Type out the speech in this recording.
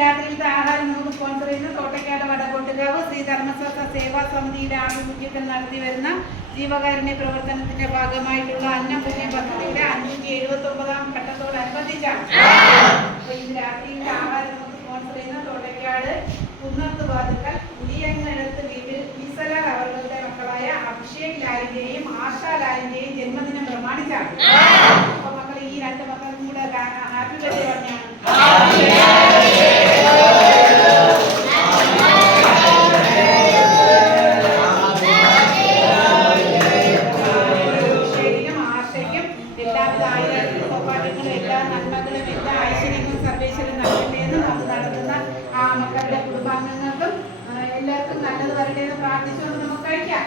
രാത്രിയിലത്തെ ആഹാരം നമുക്ക് സ്പോൺസർ ചെയ്യുന്ന തോട്ടക്കാട് വടകോട്ടുകാവ് ശ്രീ ധർമ്മസത്ത സേവാ സമിതിയുടെ ആഭിമുഖ്യത്തിൽ നടത്തി വരുന്ന ജീവകാരുണ്യ പ്രവർത്തനത്തിന്റെ ഭാഗമായിട്ടുള്ള അന്നം പുണ്യം പദ്ധതിയുടെ 579-ാം ഘട്ടത്തോടനുബന്ധിച്ചാണ്. അപ്പൊ ഇന്ന് രാത്രിയിലെ ആഹാരം നമുക്ക് സ്പോൺസർ ചെയ്യുന്ന തോട്ടക്കാട് കുന്നത്തുവാതുക്കൽ പുതിയങ്ങടുത്ത് വീട്ടിൽ ഈസലർ അവരുടെ മക്കളായ അഭിഷേക് ലാലിന്റെയും ആശാ ലാലിന്റെയും ജന്മദിനം പ്രമാണിച്ചാണ്. അപ്പൊ മക്കൾ ഈ രണ്ട് മക്കൾക്കും കൂടെ ഹാപ്പി ബർത്ത്ഡേ പറഞ്ഞാണ്. എല്ലാവർക്കും നല്ലത് വരട്ടെ എന്ന് പ്രാർത്ഥിച്ചുകൊണ്ട് നമുക്ക് കഴിക്കാം.